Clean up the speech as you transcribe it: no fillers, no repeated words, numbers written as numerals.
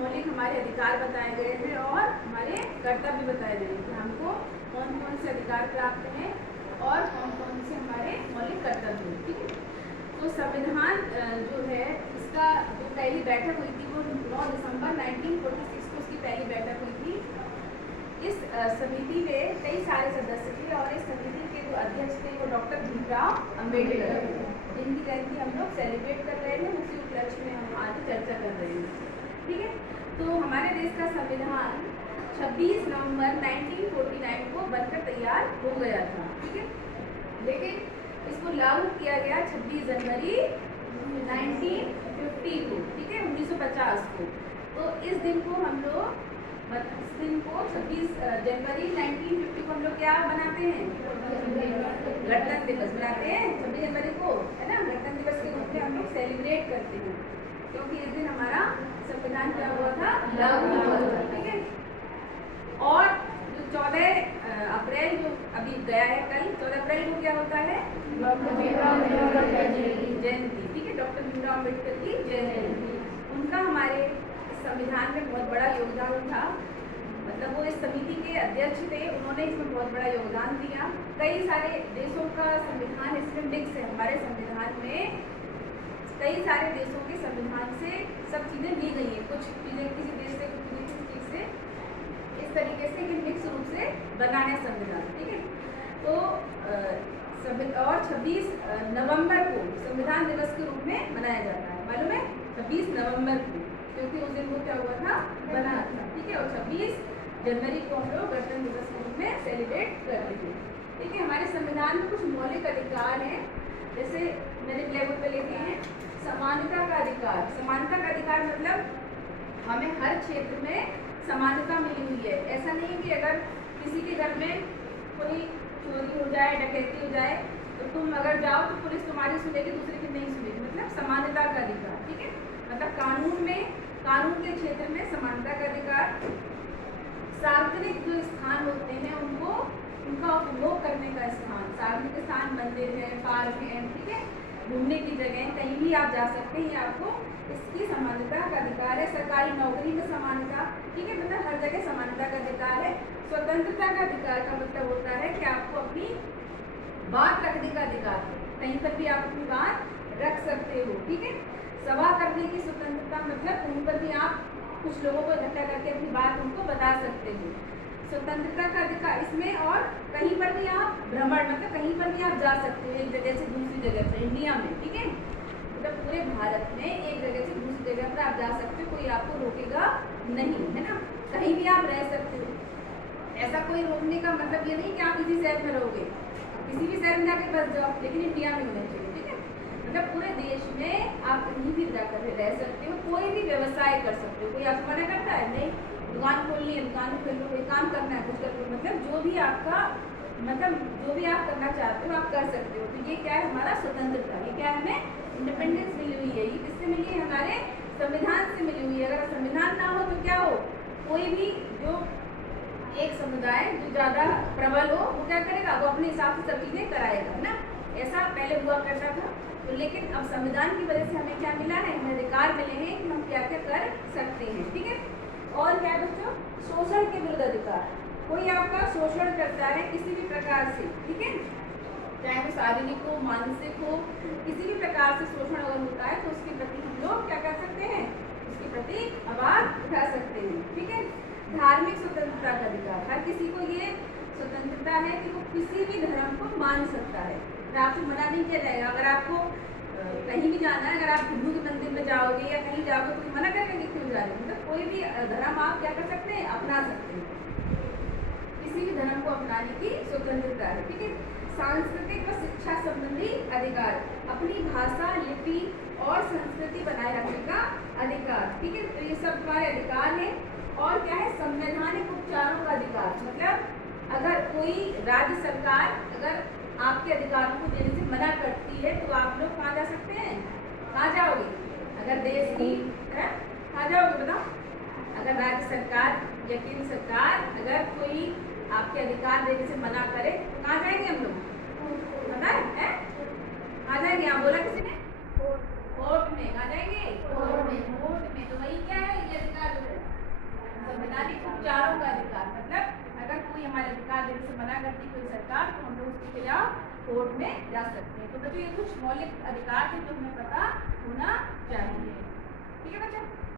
मौलिक हमारे अधिकार बताए गए हैं और हमारे कर्तव्य बताए गए हैं कि हमको कौन कौन से अधिकार प्राप्त हैं और कौन कौन से हमारे मौलिक कर्तव्य हैं। ठीक है, तो संविधान जो है इसका जो पहली बैठक हुई थी वो 9 दिसंबर 1946 को उसकी पहली बैठक हुई थी। इस समिति में कई सारे सदस्य थे और इस समिति के जो अध्यक्ष थे वो डॉक्टर भीमराव अम्बेडकर, जिनकी जयंती हम लोग सेलिब्रेट कर रहे हैं, उसी उपलक्ष्य में हम आज चर्चा कर रहे हैं। ठीक है, तो हमारे देश का संविधान 26 नवंबर 1949 को बनकर तैयार हो गया था। ठीक है, लेकिन इसको लागू किया गया 26 जनवरी 1950 को। ठीक है, 1950 को। तो इस दिन को हम लोग इस दिन को 26 जनवरी 1950 को हम लोग क्या बनाते हैं? गणतंत्र दिवस बनाते हैं 26 जनवरी को, है ना। गणतंत्र दिवस के रूप में हम लोग सेलिब्रेट करते हैं क्योंकि इस दिन हमारा संविधान क्या हुआ था? लागू हुआ था। ठीक है, और जो 14 अप्रैल जो अभी गया है कल 14 अप्रैल को क्या होता है? जयंती। ठीक है, डॉक्टर भीमराव अम्बेडकर की जयंती। उनका हमारे संविधान में बहुत बड़ा योगदान था। मतलब वो इस समिति के अध्यक्ष थे, उन्होंने इसमें बहुत बड़ा योगदान दिया। कई सारे देशों का संविधान इसमें मिक्स है। हमारे संविधान में कई सारे देशों के संविधान से सब चीज़ें ली गई हैं, कुछ चीज़ें किसी देश से, कुछ चीज़ें किसी चीज़ से, इस तरीके से कि मिक्स रूप से बना है संविधान। ठीक है, तो और 26 नवंबर को संविधान दिवस के रूप में मनाया जाता है। मालूम है? 26 नवंबर को, क्योंकि उस दिन वो क्या हुआ था? बना था। ठीक है, और 26 जनवरी को हम लोग गणतंत्र दिवस के रूप में सेलिब्रेट करते हैं। ठीक है, हमारे संविधान में कुछ मौलिक अधिकार हैं, जैसे मैंने ब्लैकबोर्ड पे लिखे हैं। समानता का अधिकार। समानता का अधिकार मतलब हमें हर क्षेत्र में समानता मिली हुई है। ऐसा नहीं है कि अगर किसी के घर में कोई चोरी हो जाए, डकैती हो जाए, तो तुम अगर जाओ तो पुलिस तुम्हारी सुनेगी, दूसरे की नहीं सुनेगी। मतलब समानता का अधिकार। ठीक है, मतलब कानून में, कानून के क्षेत्र में समानता का अधिकार। सार्वजनिक जो स्थान होते हैं उनका उपभोग करने का स्थान, सार्वजनिक स्थान मंदिर है, पार्क है, ठीक है, घूमने की जगह, कहीं भी आप जा सकते हैं, आपको इसकी समानता का अधिकार है। सरकारी नौकरी में समानता। ठीक है, मतलब हर जगह समानता का अधिकार है। स्वतंत्रता का अधिकार का मतलब होता है कि आपको अपनी बात रखने का अधिकार है, कहीं पर भी आप अपनी बात रख सकते हो। ठीक है, सभा करने की स्वतंत्रता मतलब कहीं पर भी आप कुछ लोगों को इकट्ठा करके अपनी बात उनको बता सकते हो। स्वतंत्रता का अधिकार इसमें, और कहीं पर भी आप भ्रमण मतलब कहीं पर भी आप जा सकते हो, एक जगह से दूसरी जगह पर इंडिया में। ठीक है, मतलब पूरे भारत में एक जगह से दूसरी जगह पर आप जा सकते हो, कोई आपको रोकेगा नहीं, है ना। कहीं भी आप रह सकते हो, ऐसा कोई रोकने का मतलब ये नहीं कि आप किसी शहर में रहोगे, किसी भी शहर में जाकर बस जाओ, लेकिन इंडिया में होना चाहिए। ठीक है, मतलब पूरे देश में आप कहीं भी जाकर रह सकते हो, कोई भी व्यवसाय कर सकते हो। कोई आपको मना करता है? नहीं। दुकान खोलनी है, दुकान खोल लो, कोई काम करना है, कुछ कर लो, मतलब जो भी आपका, मतलब जो भी आप करना चाहते हो आप कर सकते हो। तो ये क्या है? हमारा स्वतंत्रता। ये क्या है? हमें इंडिपेंडेंस मिली हुई है। ये किससे मिली है? हमारे संविधान से मिली हुई है। अगर संविधान ना हो तो क्या हो? कोई भी जो एक समुदाय जो ज़्यादा प्रबल हो वो क्या करेगा? वो अपने हिसाब से सब चीज़ें कराएगा, है ना। ऐसा पहले हुआ करता था। तो लेकिन अब संविधान की वजह से हमें क्या मिला है? हमें अधिकार मिले हैं कि हम क्या क्या कर सकते हैं। ठीक है, और क्या बच्चों? शोषण के विरुद्ध अधिकार। कोई आपका शोषण करता है किसी भी प्रकार से, ठीक है, चाहे वो शारीरिक हो, मानसिक हो, किसी भी प्रकार से शोषण अगर होता है तो उसके प्रति हम लोग क्या कर सकते हैं? उसके प्रति आवाज उठा सकते हैं। ठीक है, धार्मिक स्वतंत्रता का अधिकार। हर किसी को ये स्वतंत्रता है कि वो किसी भी धर्म को मान सकता है, आपसे मना नहीं किया जाएगा। अगर आपको कहीं भी जाना है, अगर आप हिंदू के मंदिर में जाओगे या कहीं जाओगे तो मना करेंगे कि क्यों जा रहे हैं। मतलब कोई भी धर्म आप क्या कर सकते हैं? अपना सकते हैं, किसी भी धर्म को अपनाने की स्वतंत्रता है। ठीक है, सांस्कृतिक व शिक्षा संबंधी अधिकार। अपनी भाषा, लिपि और संस्कृति बनाए रखने का अधिकार। ठीक है, तो ये सब हमारे अधिकार हैं। और क्या है? संवैधानिक उपचारों का अधिकार। मतलब अगर कोई राज्य सरकार अगर आपके अधिकारों को देने से मना करती है तो आप लोग कहाँ जा सकते हैं? कहाँ जाओगे? अगर देश की कहाँ जाओगे बताओ? अगर राज्य सरकार या केंद्र सरकार अगर कोई आपके अधिकार देने से मना करे तो कहाँ जाएंगे हम लोग? पता है? कहाँ जाएंगे? आप बोला किसी ने? कोर्ट में। कहाँ जाएंगे? कोर्ट में। तो वही क्या है? ये अधिकार संवैधानिक उपचारों का अधिकार, मतलब अगर कोई हमारे अधिकार देने से मना करती कोई सरकार तो हम लोग उसके खिलाफ कोर्ट में जा सकते हैं। तो बच्चों ये कुछ मौलिक अधिकार थे जो हमें पता होना चाहिए। ठीक है बच्चों।